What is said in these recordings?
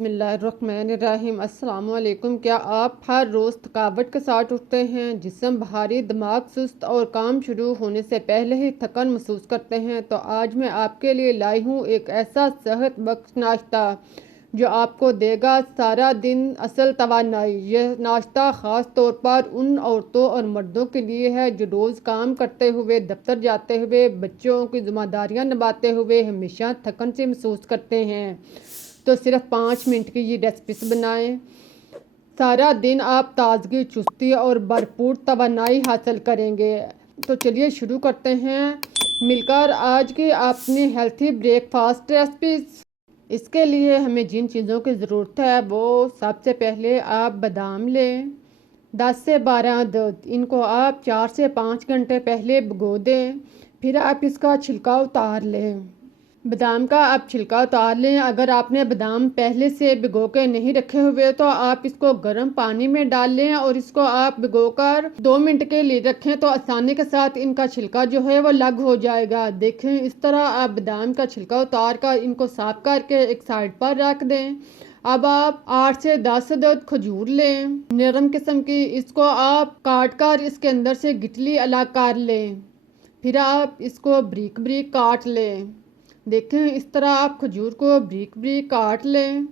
बिस्मिल्लाहिर्रहमानिर्रहीम। अस्सलाम वालेकुम। क्या आप हर रोज़ थकावट के साथ उठते हैं, जिस्म भारी, दिमाग सुस्त और काम शुरू होने से पहले ही थकन महसूस करते हैं? तो आज मैं आपके लिए लाई हूँ एक ऐसा सेहत बख्श नाश्ता जो आपको देगा सारा दिन असल तवानाई। यह नाश्ता ख़ास तौर पर उन औरतों और मर्दों के लिए है जो रोज़ काम करते हुए, दफ्तर जाते हुए, बच्चों की जिम्मेदारियां निभाते हुए हमेशा थकन से महसूस करते हैं। तो सिर्फ 5 मिनट की ये रेसिपी बनाएं। सारा दिन आप ताजगी, चुस्ती और भरपूर तवानाई हासिल करेंगे। तो चलिए शुरू करते हैं मिलकर आज की अपनी हेल्थी ब्रेकफास्ट रेसिपीज। इसके लिए हमें जिन चीज़ों की ज़रूरत है वो सबसे पहले आप बादाम लें, 10 से 12 अदद। इनको आप 4 से 5 घंटे पहले भिगो दें। फिर आप इसका छिलका उतार लें। बादाम का आप छिलका उतार लें। अगर आपने बादाम पहले से भिगो के नहीं रखे हुए तो आप इसको गर्म पानी में डाल लें और इसको आप भिगोकर 2 मिनट के लिए रखें तो आसानी के साथ इनका छिलका जो है वो अलग हो जाएगा। देखें, इस तरह आप बादाम का छिलका उतार कर इनको साफ करके एक साइड पर रख दें। अब आप 8 से 10 अदद खजूर लें, नरम किस्म की। इसको आप काट कर इसके अंदर से गिटली अलग कर लें। फिर आप इसको ब्रीक ब्रीक काट लें। देखें, इस तरह आप खजूर को ब्रीक ब्रीक काट लें।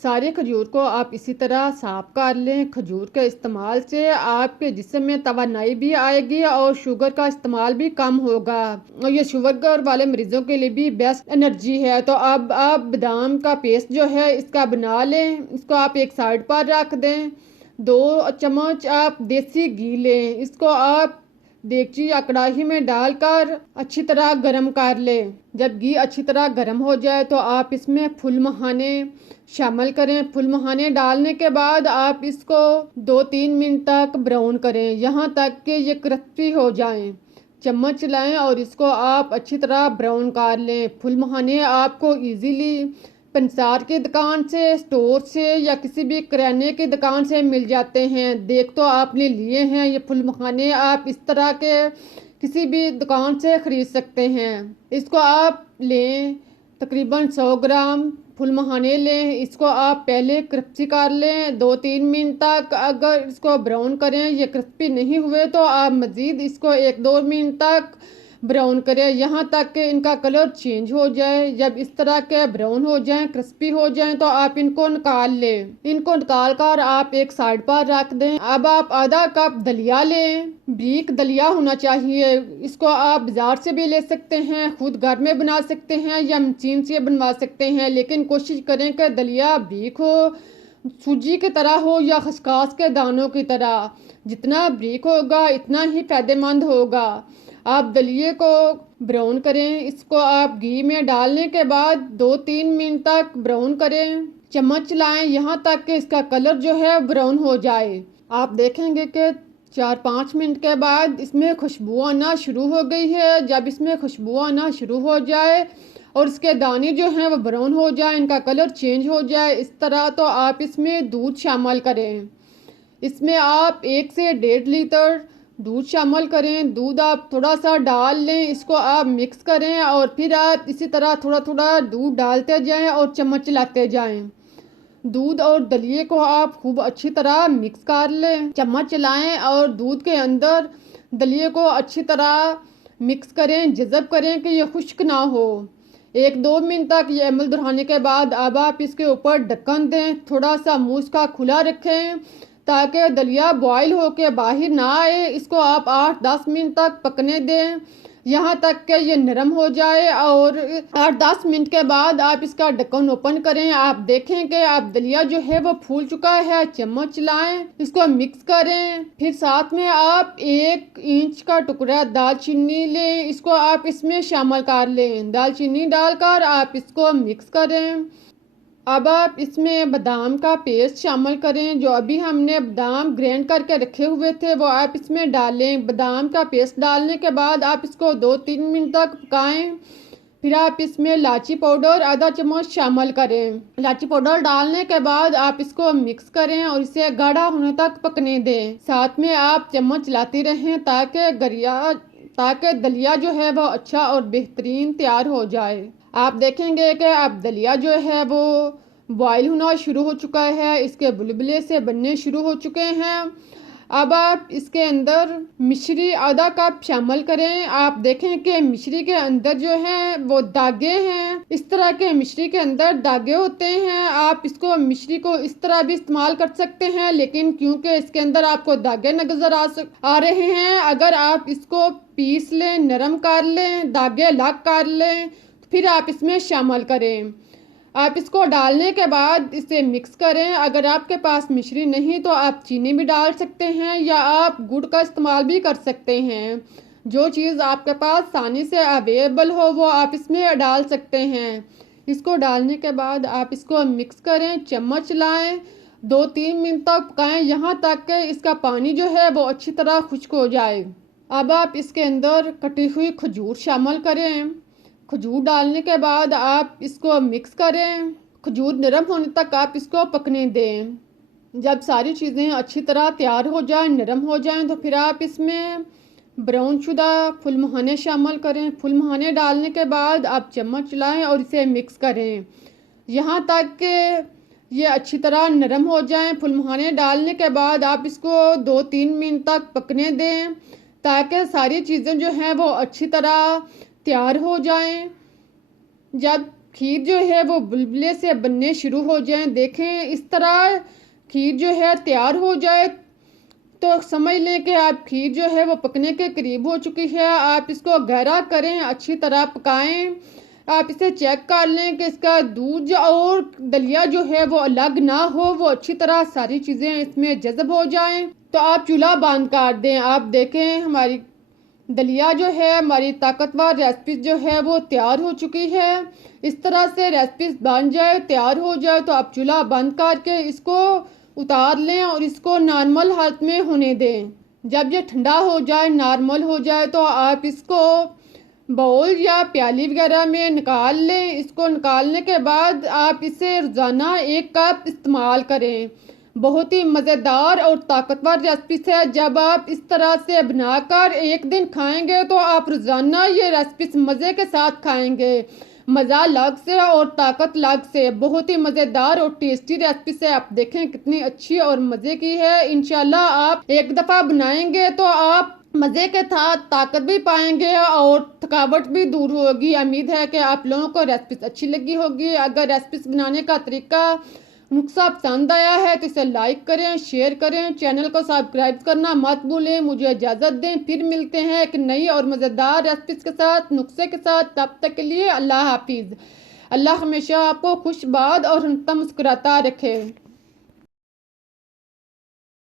सारे खजूर को आप इसी तरह साफ कर लें। खजूर के इस्तेमाल से आपके जिस्म में तवानाई भी आएगी और शुगर का इस्तेमाल भी कम होगा और ये शुगर वाले मरीजों के लिए भी बेस्ट एनर्जी है। तो अब आप बादाम का पेस्ट जो है इसका बना लें। इसको आप एक साइड पर रख दें। 2 चम्मच आप देसी घी लें। इसको आप देगची या कढ़ाई में डालकर अच्छी तरह गर्म कर लें। जब घी अच्छी तरह गर्म हो जाए तो आप इसमें फुल मखाने शामिल करें। फुल मखाने डालने के बाद आप इसको 2-3 मिनट तक ब्राउन करें, यहाँ तक कि ये क्रिस्पी हो जाएं। चम्मच चलाएं और इसको आप अच्छी तरह ब्राउन कर लें। फुल मखाने आपको इजीली पंसार की दुकान से, स्टोर से या किसी भी किराने की दुकान से मिल जाते हैं। देख तो आपने लिए हैं, ये फुल मखाने आप इस तरह के किसी भी दुकान से ख़रीद सकते हैं। इसको आप लें, तकरीबन 100 ग्राम फुल मखाने लें। इसको आप पहले क्रिस्पी कर लें 2-3 मिनट तक। अगर इसको ब्राउन करें, ये क्रिस्पी नहीं हुए तो आप मज़ीद इसको 1-2 मिनट तक ब्राउन करें, यहाँ तक कि इनका कलर चेंज हो जाए। जब इस तरह के ब्राउन हो जाएं, क्रिस्पी हो जाएं तो आप इनको निकाल लें। इनको निकाल कर आप एक साइड पर रख दें। अब आप आधा कप दलिया लें। ब्रीक दलिया होना चाहिए। इसको आप बाजार से भी ले सकते हैं, खुद घर में बना सकते हैं या मशीन से बनवा सकते हैं, लेकिन कोशिश करें कि दलिया ब्रीक हो, सूजी की तरह हो या खसखस के दानों की तरह। जितना ब्रीक होगा इतना ही फायदेमंद होगा। आप दलिए को ब्राउन करें। इसको आप घी में डालने के बाद 2-3 मिनट तक ब्राउन करें। चम्मच चलाएं यहाँ तक कि इसका कलर जो है ब्राउन हो जाए। आप देखेंगे कि 4-5 मिनट के बाद इसमें खुशबू आना शुरू हो गई है। जब इसमें खुशबू आना शुरू हो जाए और इसके दाने जो हैं वो ब्राउन हो जाए, इनका कलर चेंज हो जाए इस तरह, तो आप इसमें दूध शामिल करें। इसमें आप 1 से 1.5 लीटर दूध शामिल करें। दूध आप थोड़ा सा डाल लें, इसको आप मिक्स करें और फिर आप इसी तरह थोड़ा थोड़ा दूध डालते जाएं और चम्मच चलाते जाएं। दूध और दलिए को आप खूब अच्छी तरह मिक्स कर लें। चम्मच चलाएं और दूध के अंदर दलिए को अच्छी तरह मिक्स करें, जज़ब करें कि ये खुश्क ना हो। 1-2 मिनट तक ये अमल दोहराने के बाद अब आप इसके ऊपर ढक्कन दें। थोड़ा सा मुंह इसका खुला रखें ताकि दलिया बॉयल होके बाहर ना आए। इसको आप 8-10 मिनट तक पकने दें, यहाँ तक कि ये नरम हो जाए। और 8-10 मिनट के बाद आप इसका ढक्कन ओपन करें। आप देखें कि आप दलिया जो है वो फूल चुका है। चम्मच चलाएं, इसको मिक्स करें। फिर साथ में आप 1 इंच का टुकड़ा दालचीनी लें, इसको आप इसमें शामिल कर लें। दालचीनी डालकर आप इसको मिक्स करें। अब आप इसमें बादाम का पेस्ट शामिल करें। जो अभी हमने बादाम ग्राइंड करके रखे हुए थे वो आप इसमें डालें। बादाम का पेस्ट डालने के बाद आप इसको 2-3 मिनट तक पकाएं। फिर आप इसमें इलायची पाउडर आधा चम्मच शामिल करें। इलायची पाउडर डालने के बाद आप इसको मिक्स करें और इसे गाढ़ा होने तक पकने दें। साथ में आप चम्मच चलाती रहें ताकि दलिया जो है वो अच्छा और बेहतरीन तैयार हो जाए। आप देखेंगे कि अब दलिया जो है वो बॉयल होना शुरू हो चुका है, इसके बुलबुले से बनने शुरू हो चुके हैं। अब आप इसके अंदर मिश्री आधा कप शामिल करें। आप देखें कि मिश्री के अंदर जो है वो दागे हैं, इस तरह के मिश्री के अंदर दागे होते हैं। आप इसको मिश्री को इस तरह भी इस्तेमाल कर सकते हैं, लेकिन क्योंकि इसके अंदर आपको दागे नजर आ रहे हैं, अगर आप इसको पीस लें, नरम कर लें, दागे अलग कर लें, फिर आप इसमें शामिल करें। आप इसको डालने के बाद इसे मिक्स करें। अगर आपके पास मिश्री नहीं तो आप चीनी भी डाल सकते हैं या आप गुड़ का इस्तेमाल भी कर सकते हैं। जो चीज़ आपके पास आसानी से अवेलेबल हो वो आप इसमें डाल सकते हैं। इसको डालने के बाद आप इसको मिक्स करें, चम्मच चलाएं, 2-3 मिनट तक पकाएं, यहाँ तक कि इसका पानी जो है वो अच्छी तरह खुश्क हो जाए। अब आप इसके अंदर कटी हुई खजूर शामिल करें। खजूर डालने के बाद आप इसको मिक्स करें। खजूर नरम होने तक आप इसको पकने दें। जब सारी चीज़ें अच्छी तरह तैयार हो जाएं, नरम हो जाएं, तो फिर आप इसमें ब्राउन शुदा फुल मखाने शामिल करें। फुल मखाने डालने के बाद आप चम्मच चलाएं और इसे मिक्स करें यहाँ तक कि ये अच्छी तरह नरम हो जाएं। फुल मखाने डालने के बाद आप इसको 2-3 मिनट तक पकने दें ताकि सारी चीज़ें जो हैं वो अच्छी तरह तैयार हो जाएं। जब खीर जो है वो बुलबुले से बनने शुरू हो जाएं, देखें इस तरह खीर जो है तैयार हो जाए तो समझ लें कि आप खीर जो है वो पकने के करीब हो चुकी है। आप इसको गहरा करें, अच्छी तरह पकाएं। आप इसे चेक कर लें कि इसका दूध और दलिया जो है वो अलग ना हो, वो अच्छी तरह सारी चीज़ें इसमें जज़ब हो जाएं, तो आप चूल्हा बंद कर दें। आप देखें हमारी दलिया जो है, हमारी ताकतवर रेसिपी जो है वो तैयार हो चुकी है। इस तरह से रेसिपी बन जाए, तैयार हो जाए, तो आप चूल्हा बंद करके इसको उतार लें और इसको नॉर्मल हालत में होने दें। जब ये ठंडा हो जाए, नॉर्मल हो जाए, तो आप इसको बाउल या प्याली वगैरह में निकाल लें। इसको निकालने के बाद आप इसे रोज़ाना 1 कप इस्तेमाल करें। बहुत ही मज़ेदार और ताकतवर रेसिपी है। जब आप इस तरह से बनाकर एक दिन खाएंगे तो आप रोज़ाना ये रेसिपी मज़े के साथ खाएंगे। मज़ा अलग से और ताकत अलग से, बहुत ही मज़ेदार और टेस्टी रेसिपी है। आप देखें कितनी अच्छी और मज़े की है। इंशाल्लाह आप एक दफ़ा बनाएंगे तो आप मज़े के साथ ताकत भी पाएंगे और थकावट भी दूर होगी। उम्मीद है कि आप लोगों को रेसिपी अच्छी लगी होगी। अगर रेसिपी बनाने का तरीका नुस्खा पसंद आया है तो इसे लाइक करें, शेयर करें, चैनल को सब्सक्राइब करना मत भूलें। मुझे इजाज़त दें, फिर मिलते हैं एक नई और मज़ेदार रेसिपी के साथ, नुस्खे के साथ। तब तक के लिए अल्लाह हाफिज़। अल्लाह हमेशा आपको खुशबाद और हमेशा मुस्कुराता रखे।